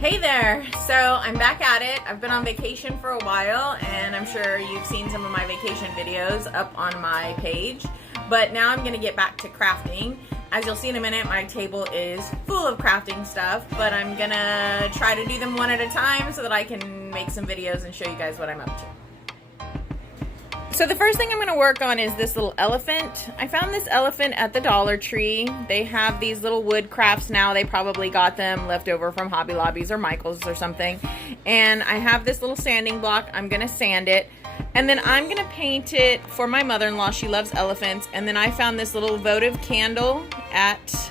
Hey there! So I'm back at it. I've been on vacation for a while and I'm sure you've seen some of my vacation videos up on my page. But now I'm going to get back to crafting. As you'll see in a minute, my table is full of crafting stuff, but I'm going to try to do them one at a time so that I can make some videos and show you guys what I'm up to. So the first thing I'm going to work on is this little elephant. I found this elephant at the Dollar Tree. They have these little wood crafts now. They probably got them left over from Hobby Lobby's or Michael's or something. And I have this little sanding block. I'm going to sand it. And then I'm going to paint it for my mother-in-law. She loves elephants. And then I found this little votive candle at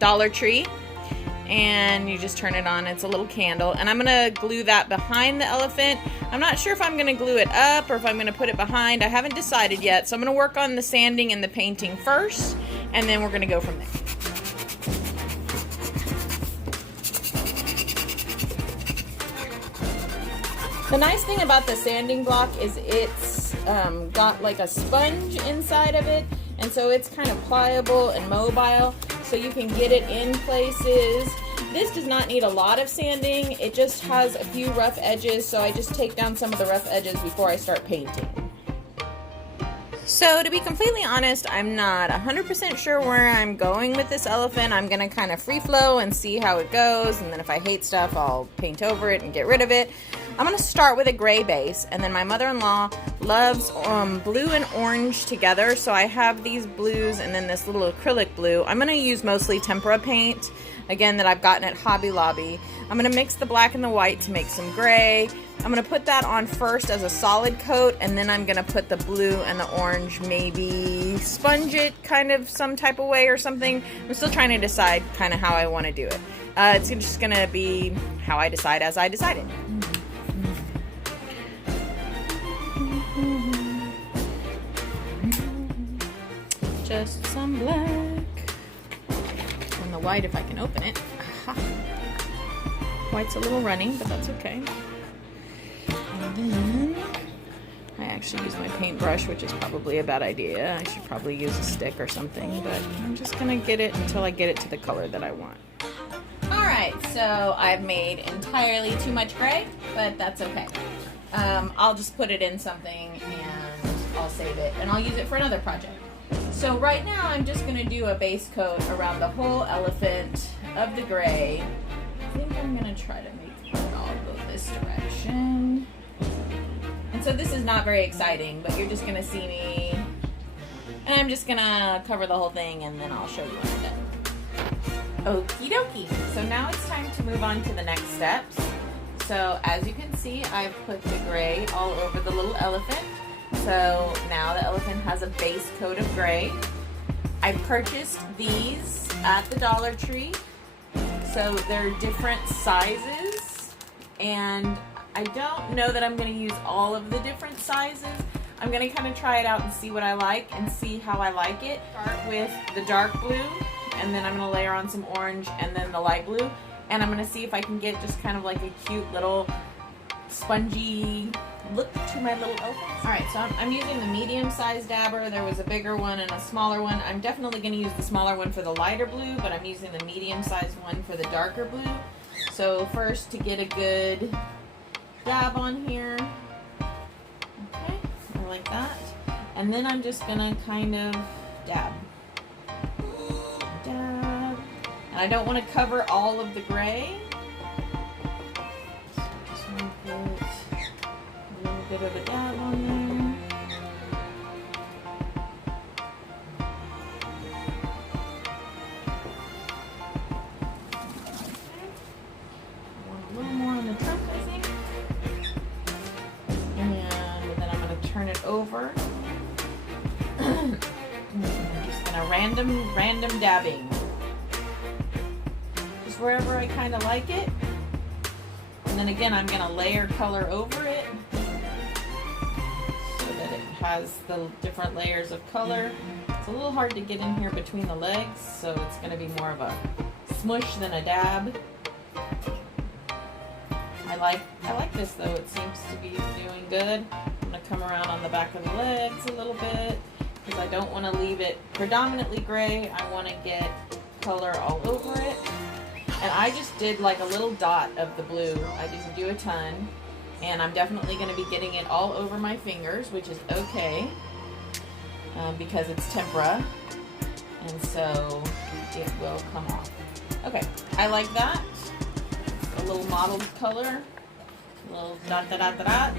Dollar Tree. And you just turn it on. It's a little candle. And I'm going to glue that behind the elephant. I'm not sure if I'm going to glue it up or if I'm going to put it behind. I haven't decided yet. So I'm going to work on the sanding and the painting first. And then we're going to go from there. The nice thing about the sanding block is it's got like a sponge inside of it. And so it's kind of pliable and mobile. So you can get it in places. This does not need a lot of sanding. It just has a few rough edges, so I just take down some of the rough edges before I start painting. So to be completely honest, I'm not 100% sure where I'm going with this elephant. I'm going to kind of free flow and see how it goes, and then if I hate stuff, I'll paint over it and get rid of it. I'm going to start with a gray base, and then my mother-in-law loves blue and orange together, so I have these blues and then this little acrylic blue. I'm going to use mostly tempura paint, again, that I've gotten at Hobby Lobby. I'm going to mix the black and the white to make some gray. I'm going to put that on first as a solid coat, and then I'm going to put the blue and the orange, maybe sponge it kind of some type of way or something. I'm still trying to decide kind of how I want to do it. It's just going to be how I decide as I decided. Just some black. And the white if I can open it. Aha. White's a little runny, but that's okay. And then I actually use my paintbrush, which is probably a bad idea. I should probably use a stick or something, but I'm just gonna get it until I get it to the color that I want. Alright, so I've made entirely too much gray, but that's okay. I'll just put it in something and I'll save it, and I'll use it for another project. So right now I'm just going to do a base coat around the whole elephant of the gray. I think I'm going to try to make it all go this direction. And so this is not very exciting, but you're just going to see me, and I'm just going to cover the whole thing and then I'll show you when I'm done. Okie dokie. So now it's time to move on to the next steps. So as you can see, I've put the gray all over the little elephant. So now the elephant has a base coat of gray. I purchased these at the Dollar Tree. So they're different sizes. And I don't know that I'm going to use all of the different sizes. I'm going to kind of try it out and see what I like and see how I like it. Start with the dark blue, and then I'm going to layer on some orange and then the light blue. And I'm going to see if I can get just kind of like a cute little spongy look to my little elephants. Alright, so I'm using the medium-sized dabber. There was a bigger one and a smaller one. I'm definitely going to use the smaller one for the lighter blue, but I'm using the medium-sized one for the darker blue. So first, to get a good dab on here. Okay, I like that. And then I'm just going to kind of dab. Dab. And I don't want to cover all of the gray. So I just want to put a little bit of a dab on there. I want a little more on the trunk, I think. And then I'm going to turn it over. I'm just going to random dabbing. Just wherever I kind of like it. And then again, I'm going to layer color over it so that it has the different layers of color. It's a little hard to get in here between the legs, so it's going to be more of a smush than a dab. I like this though. It seems to be doing good. I'm going to come around on the back of the legs a little bit because I don't want to leave it predominantly gray. I want to get color all over it. And I just did like a little dot of the blue. I didn't do a ton. And I'm definitely going to be getting it all over my fingers, which is okay, because it's tempura, and so it will come off. Okay, I like that. A little mottled color, a little dot dot dot dot dot.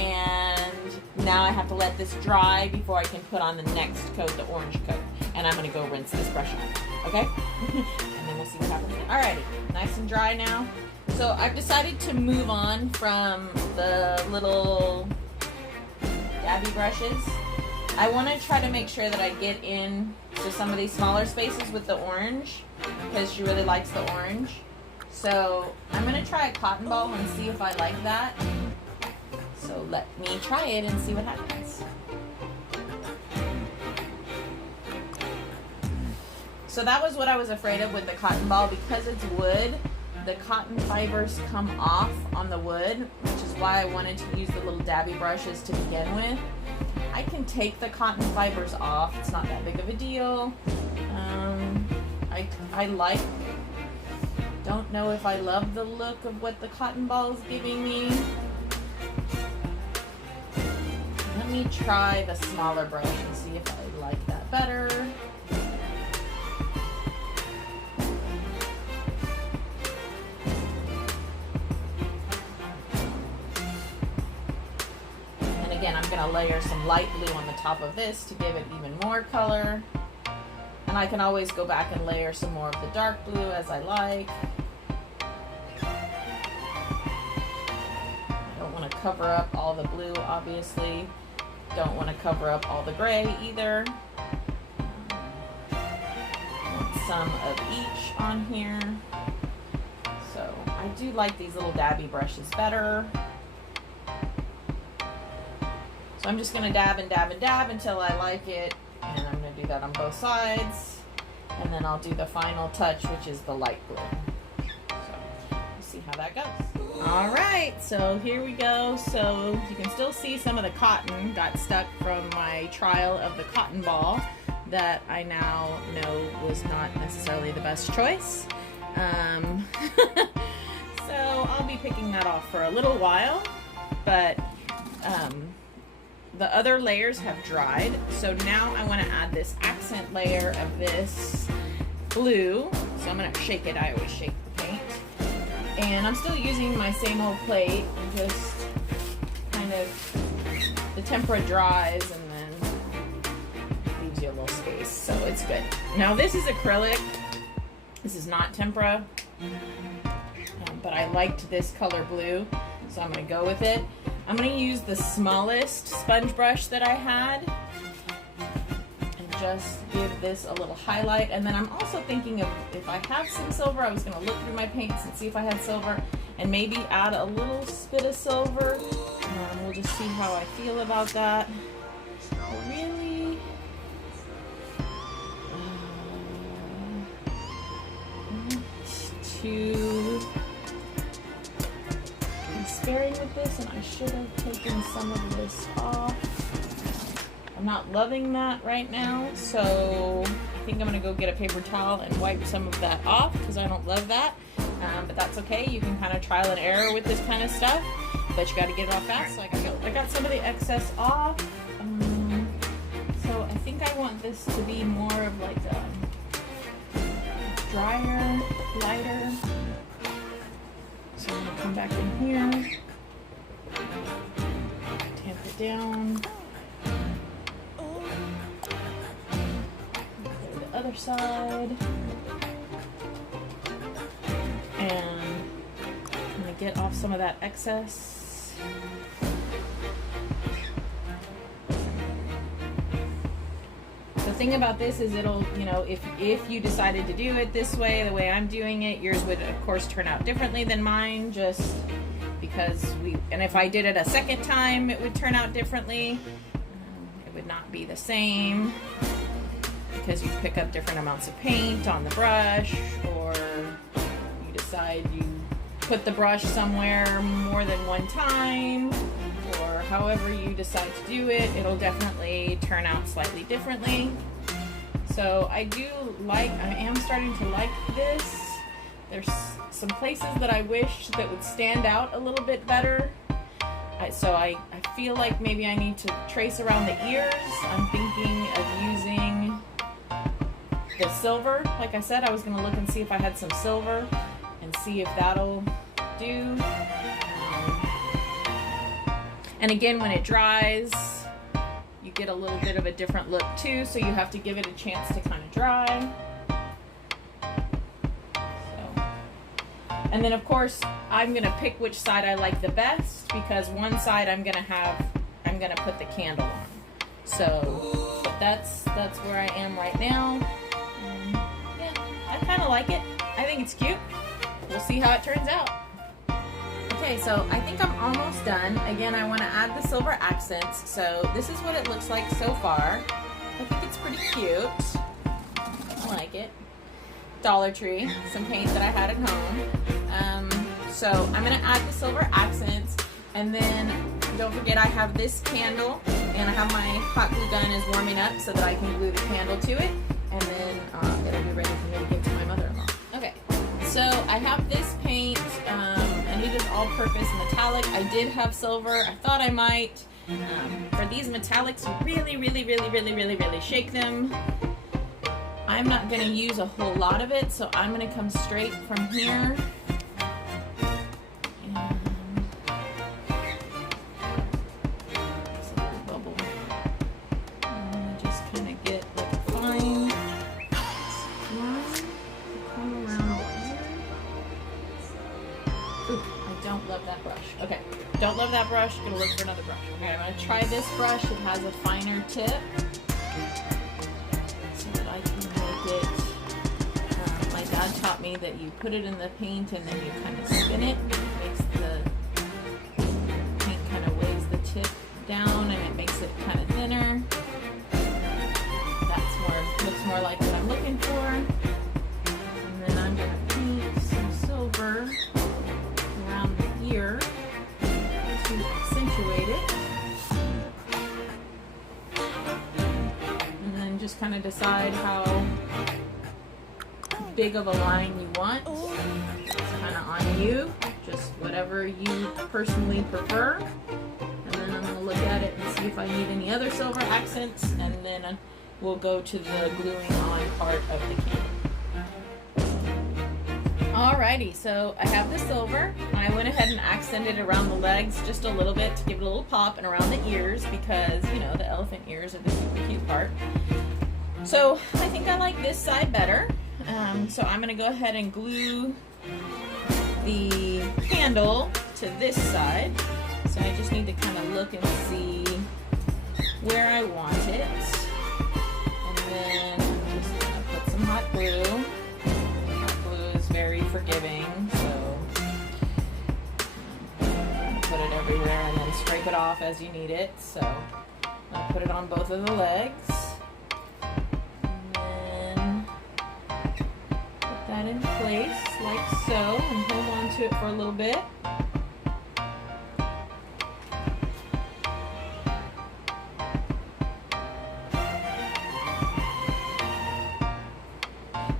And now I have to let this dry before I can put on the next coat, the orange coat. And I'm going to go rinse this brush off, okay? And then we'll see what happens. Alrighty, nice and dry now. So I've decided to move on from the little dabby brushes. I want to try to make sure that I get in to some of these smaller spaces with the orange, because she really likes the orange. So I'm going to try a cotton ball and see if I like that. So let me try it and see what happens. So that was what I was afraid of with the cotton ball. Because it's wood, the cotton fibers come off on the wood, which is why I wanted to use the little dabby brushes to begin with. I can take the cotton fibers off. It's not that big of a deal. I like, don't know if I love the look of what the cotton ball is giving me. Let me try the smaller brush and see if I like that better. And again, I'm going to layer some light blue on the top of this to give it even more color. And I can always go back and layer some more of the dark blue as I like. I don't want to cover up all the blue, obviously. Don't want to cover up all the gray either. Want some of each on here. So I do like these little dabby brushes better. So I'm just going to dab and dab and dab until I like it. And I'm going to do that on both sides. And then I'll do the final touch, which is the light blue. So we'll see how that goes. Alright, so here we go. So you can still see some of the cotton got stuck from my trial of the cotton ball that I now know was not necessarily the best choice. So I'll be picking that off for a little while, but the other layers have dried, so now I want to add this accent layer of this blue. So I'm going to shake it. I always shake the paint. And I'm still using my same old plate, and just kind of, the tempera dries and then leaves you a little space, so it's good. Now this is acrylic. This is not tempera, but I liked this color blue, so I'm going to go with it. I'm going to use the smallest sponge brush that I had and just give this a little highlight. And then I'm also thinking of, if I have some silver, I was going to look through my paints and see if I had silver and maybe add a little spit of silver. We'll just see how I feel about that. I really want to... sparing with this, and I should have taken some of this off. I'm not loving that right now, so I think I'm going to go get a paper towel and wipe some of that off because I don't love that. But that's okay. You can kind of trial and error with this kind of stuff, but you got to get it off fast. So I got some of the excess off. So I think I want this to be more of like a drier, lighter. So I'm going to come back in here, tamp it down, go to the other side, and I'm going to get off some of that excess. The thing about this is it'll, you know, if you decided to do it this way, the way I'm doing it, yours would of course turn out differently than mine, just because and if I did it a second time, it would turn out differently. It would not be the same because you pick up different amounts of paint on the brush, or you decide you put the brush somewhere more than one time, or however you decide to do it, it'll definitely turn out slightly differently. So I am starting to like this. There's some places that I wish that would stand out a little bit better. So I feel like maybe I need to trace around the ears. I'm thinking of using the silver. Like I said, I was going to look and see if I had some silver and see if that'll do. And again, when it dries, you get a little bit of a different look too, so you have to give it a chance to kind of dry. And then of course, I'm gonna pick which side I like the best, because one side I'm gonna put the candle on. So, but that's where I am right now. Yeah, I kind of like it. I think it's cute. We'll see how it turns out. Okay, so I think I'm almost done. Again, I want to add the silver accents. So this is what it looks like so far. I think it's pretty cute. I like it. Dollar Tree, some paint that I had at home. So I'm going to add the silver accents, and then don't forget I have this candle, and I have my hot glue gun is warming up so that I can glue the candle to it, and then it'll be ready for me to give to my mother-in-law. Okay, so I have this paint, and it is all-purpose metallic. I did have silver. I thought I might. For these metallics, you really shake them. I'm not going to use a whole lot of it, so I'm going to come straight from here. And it's a little bubble. And just kind of get like a fine line to come around here. Ooh, I don't love that brush. Okay, don't love that brush. Gonna look for another brush. Okay, I'm going to try this brush. It has a finer tip. My dad taught me that you put it in the paint and then you kind of spin it. It makes the paint kind of weighs the tip down and it makes it kind of thinner. Looks more like what I'm looking for. And then I'm going to paint some silver around the ear to accentuate it. And then just kind of decide how big of a line you want. It's kind of on you, just whatever you personally prefer. And then I'm going to look at it and see if I need any other silver accents, and then we'll go to the gluing on part of the candle. Alrighty, so I have the silver. I went ahead and accented around the legs just a little bit to give it a little pop, and around the ears because, you know, the elephant ears are the super cute part. So I think I like this side better. So I'm going to go ahead and glue the candle to this side. So I just need to kind of look and see where I want it. And then I'm just going to put some hot glue. Hot glue is very forgiving, so put it everywhere and then scrape it off as you need it. So I'll put it on both of the legs. That in place like so, and hold on to it for a little bit.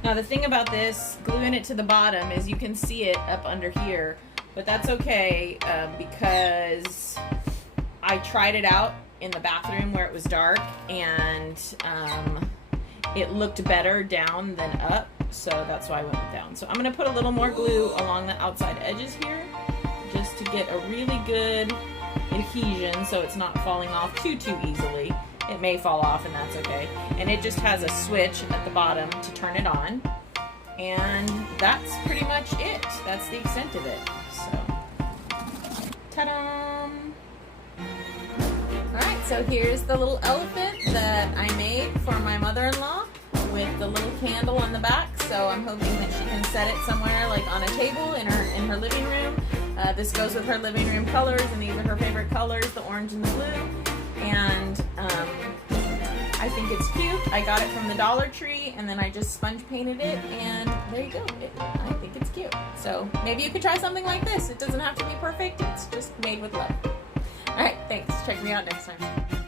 Now the thing about this, gluing it to the bottom, is you can see it up under here, but that's okay because I tried it out in the bathroom where it was dark, and it looked better down than up. So that's why I went down. So I'm going to put a little more glue along the outside edges here just to get a really good adhesion so it's not falling off too easily. It may fall off, and that's okay. And it just has a switch at the bottom to turn it on. And that's pretty much it. That's the extent of it. So, ta-da! Alright, so here's the little elephant that I made for my mother-in-law, with the little candle on the back. So I'm hoping that she can set it somewhere like on a table in her living room. This goes with her living room colors, and these are her favorite colors, the orange and the blue. And I think it's cute. I got it from the Dollar Tree, and then I just sponge painted it, and there you go. I think it's cute. So maybe you could try something like this. It doesn't have to be perfect. It's just made with love. Alright, thanks. Check me out next time.